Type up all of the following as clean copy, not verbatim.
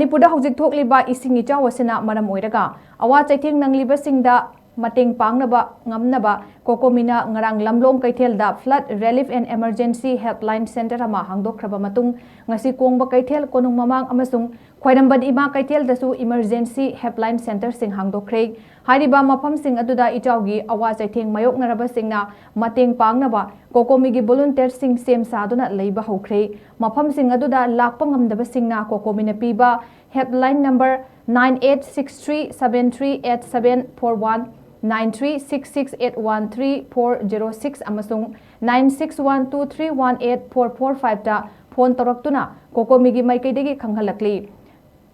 Manipur hojik thokliba ising ichaw asina maram oiraga awa chaitheng nangliba singda mateng pangnaba ngamnaba Cocomina Ngarang Lamlong Keithel da Flood Relief and Emergency Helpline Center ama HANGDOK-KHRABA matung ngasi KONGBA Keithel KONUNG MAMANG AMASUNG KHWAIRAMBAND ima Keithel dasu Emergency Helpline Center sing HANGDOK-KHRE hariba mafam sing aduda ichawgi awa chaitheng mayoknaraba singna mateng pangnaba Cocomi gi volunteer sing sem saduna leiba hokre mafam sing aduda lakpa ngamdaba singna Cocomina piba helpline number 9863738741 9366813406 amasung 9612318445 ta phone toroktuna Cocomi gi maikaidegi khanghalakli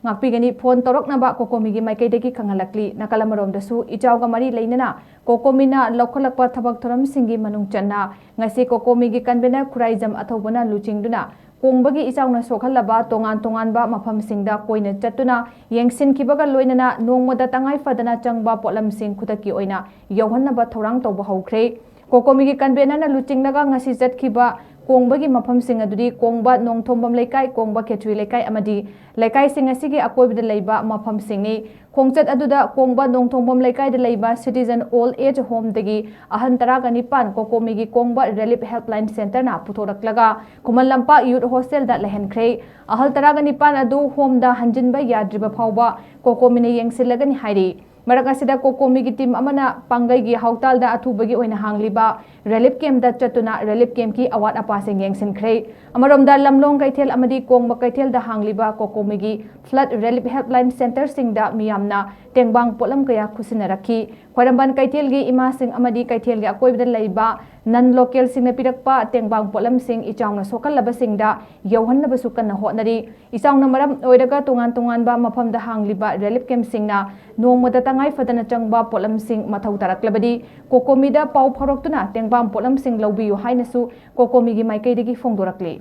ngakpigani phone toroknaba Cocomi gi maikaidegi khanghalakli nakalamorom dasu ichawga mari leinana Cocomina lokholakpa thabak thoram singi manung channa ngasi Cocomi gi convener khuraijam athobana luchingduna KONGBA gi ichawna sokhalaba tongan ba mafam singda koina chatuna yengsin kibaga loinana nongmoda tangai fadana changba polam sing khutaki oina yauhannaba thorang tawba hokre Cocomi gi convener na luchingnaga ngasi chatkiba KONGBA gi mafam sing adudi KONGBA nongthombam leikai KONGBA khetri leikai amadi leikai sing asigi akoibda leiba mafam singni khongchat aduda KONGBA nongthombam leikai da leiba citizen old age home dagi ahan taraga nipan Cocomi gi KONGBA relief helpline center na puthoraklaga kumal lampa youth hostel da lehenkhre ahal taraga nipan adu home da hanjinba yadriba phawba Cocomi ne yengsilagani hairi Maragasida Cocomi gi team amana pangai gi hautal da athubagi oina hangliba relief camp da chatuna relief camp ki awat apasing yengsin khre amarom da Lamlong Keithel amadi KONGBA Keithel da hangliba Cocomi gi flood relief helpline center sing da miyamna tengbang polam kaya khusinaraki KHWAIRAMBAND Keithel gi ima sing amadi Keithel gi akoibda leiba non local sing na pirakpa tengbang polam sing ichawna sokalaba sing da yauhanna basukan na hotnari ichawna maram oiraga tungan ba mafam da hangliba relief camp sing na nongmoda tangai fadana changba polam sing mathau taraklabadi Cocomi da pau phoroktuna tengbang polam sing lobiyu hainasu Cocomi gi maikaidegi fongdorakli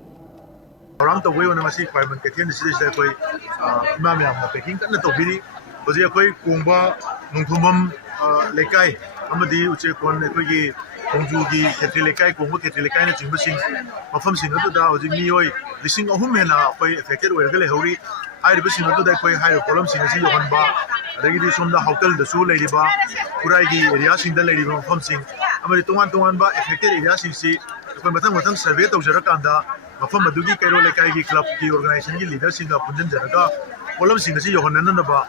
around the way on masi KHWAIRAMBAND Keithel sida koi imam yam na packing kan to biri hoje koi KONGBA nongthomam lekai amadi uche kon koi gi Kongju gi khetri lekai KONGBA khetri lekai na chingba sing mafam sing adu da hoje miyoi lising ahum mena koi affected oirgale hori hairiba sing adu da koi hair problem sing asi yohanba adagi somda hotel da su leiriba kurai gi area sing da leiriba mafam sing amadi tongan ba affected area sing si koi matang survey tawjarakanda mafam adugi kairo lekai gi club ki organization gi leader sing ga punjan jaraga problem sing asi yohanna ba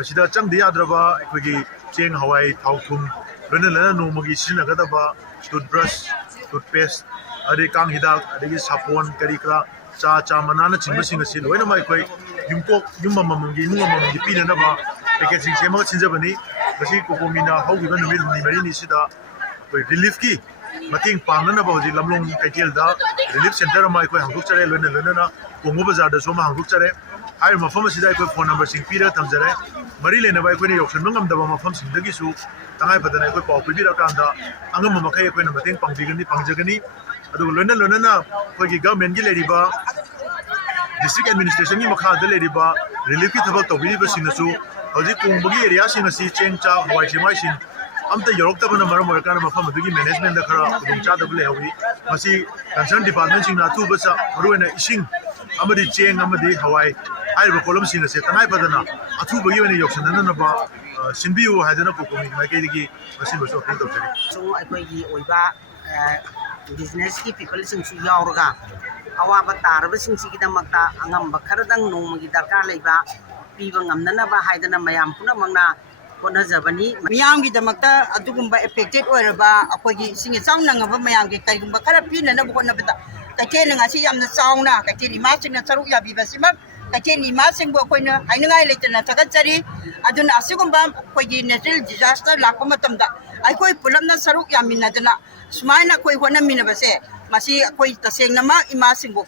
masida changdi adraba koi gi cheng hawai thauthum Lana Nomagi Sinagadaba, toothbrush, toothpaste, Adi Kang Hidak, Adi Sapon, Karika, Cha Manana Chimbasing a Sil, when my quay, Yumamangi, Numamangi Pinanaba, packaging Sema Sinjabani, Basi Cocomina, how we going to meet Marini Sida, relief key, Mating Pangan about the Lamlong Keithel da, relief center of my quay, Hanguchare, Lena, Kongobaza, the Soma Hanguchare, I am a former Sida phone number Sing Peter Tamzare, Marilena by Quay of Shanungam, the Mama from Sindagisu. Tangai padana koi pau pibira kanda angam makai koi na mateng pangjagani adu lona koi gi government gi leriba district administration gi makha da leriba relief ki thabak tawiri ba sinasu hoji KONGBA gi area sing asi chengcha hawai chemai sing amta yorok ta bana maram kana mafam adu gi management da khara udumcha da bule hawi masi concern department sing na tu basa ruena ising amadi cheng amadi hawai ai ba kolom sing ase tangai padana athu bagi wani yoksana na ba Sinbiu hadana Cocomi maikaidegi masibo so pinto jari so aikoigi oiba business ki people sing su yauraga awa ba tarba sing si kidamakta angamba kharadang nongmagi darkar leiba piba ngamnana ba haidana mayam puna mangna konajabani miyam gi damakta adugumba affected oiraba akoigi singe changna ngaba mayam gi kaigumba khara pina na bukona bita kachen ngasi yamna chawna kachen ima singna saruk yabi basima kachen ima singbo koina hainangai leitana tagachari aduna asigumba koigi natural disaster lakpa matamda aikoi pulamna saruk yaminadana sumaina koi hona minabase masi koi tasengna ma ima singbo